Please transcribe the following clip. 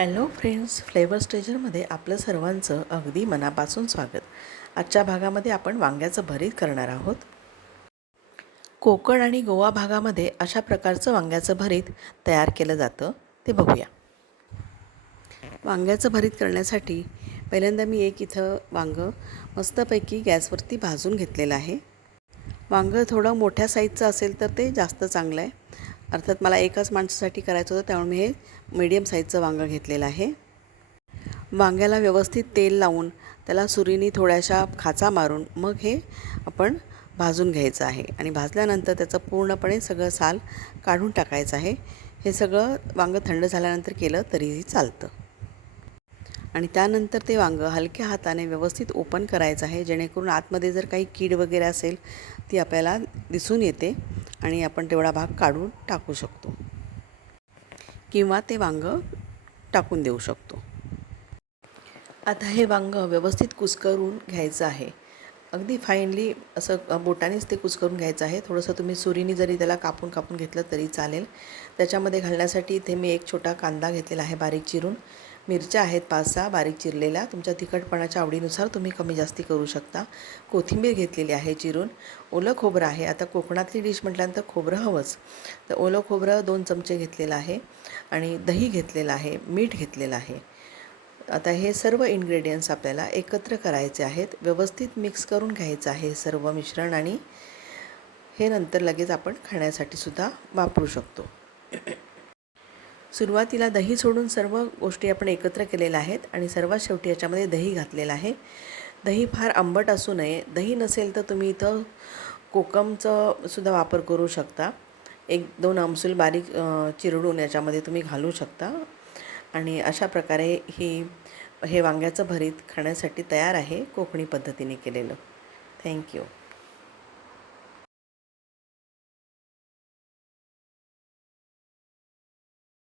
Hello friends flavour स्टेजरमध्ये आपलं सर्वांचं अगदी मनापासून स्वागत. आजच्या भागामध्ये आपण वांग्याचं भरीत करणार आहोत. कोकण आणि गोवा भागामध्ये अशा प्रकारचं वांग्याचं भरीत तयार केलं जातं ते बघूया. वांग्याचं भरीत करण्यासाठी पहिल्यांदा मी एक इथं वांगं मस्तपैकी गॅसवरती भाजून घेतलेलं आहे. वांगं थोडं मोठ्या साईजचं असेल तर ते जास्त चांगलं आहे. अर्थात मला एकाच माणसासाठी करायचं होतं त्यामुळे मी हे मीडियम साईजचं वांगं घेतलेलं आहे. वांग्याला व्यवस्थित तेल लावून त्याला सुरीनी थोड्याशा खाचा मारून मग हे आपण भाजून घ्यायचं आहे. आणि भाजल्यानंतर त्याचं पूर्णपणे सगळं साल काढून टाकायचं आहे. हे सगळं वांगं थंड झाल्यानंतर केलं तरीही चालतं. आणि त्यानंतर ते वांगं हलक्या हाताने व्यवस्थित ओपन करायचं आहे जेणेकरून आतमध्ये जर काही कीड वगैरे असेल ती आपल्याला दिसून येते. आणि आपण तेवढा भाग काढून टाकू शकतो. किंवा ते वांगं टाकून देऊ शकतो. आता हे वांगं व्यवस्थित कुस्करून घ्यायचं आहे. अगदी फाईनली असं बोटानेच ते कुस्करून घ्यायचं आहे. थोडंसं तुम्ही सुरीनी जरी त्याला कापून कापून घेतलं तरी चालेल. त्याच्यामध्ये घालण्यासाठी इथे मी एक छोटा कांदा घेतलेला आहे बारीक चिरून. मिरच्या आहेत पाच सहा बारीक चिरलेल्या. तुमच्या तिखटपणाच्या आवडीनुसार तुम्ही कमी जास्ती करू शकता. कोथिंबीर घेतलेली आहे चिरून. ओलं खोबरं आहे. आता कोकणातली डिश म्हटल्यानंतर खोबरं हवंच. तर ओलं खोबरं दोन चमचे घेतलेलं आहे. आणि दही घेतलेलं आहे. मीठ घेतलेलं आहे. आता हे सर्व इन्ग्रेडियंट्स आपल्याला एकत्र करायचे आहेत. व्यवस्थित मिक्स करून घ्यायचं आहे सर्व मिश्रण आणि हे नंतर लगेच आपण खाण्यासाठी सुद्धा वापरू शकतो. सुरुवातीला दही सोडून सर्व गोष्टी आपण एकत्र केलेल्या आहेत आणि सर्वात शेवटी याच्यामध्ये दही घातलेलं आहे. दही फार आंबट असू नये. दही नसेल तर तुम्ही इथं कोकमचं सुद्धा वापर करू शकता. एक दोन आमसूल बारीक चिरडून याच्यामध्ये तुम्ही घालू शकता. आणि अशा प्रकारे ही हे वांग्याचं भरीत खाण्यासाठी तयार आहे कोकणी पद्धतीने केलेलं. थँक्यू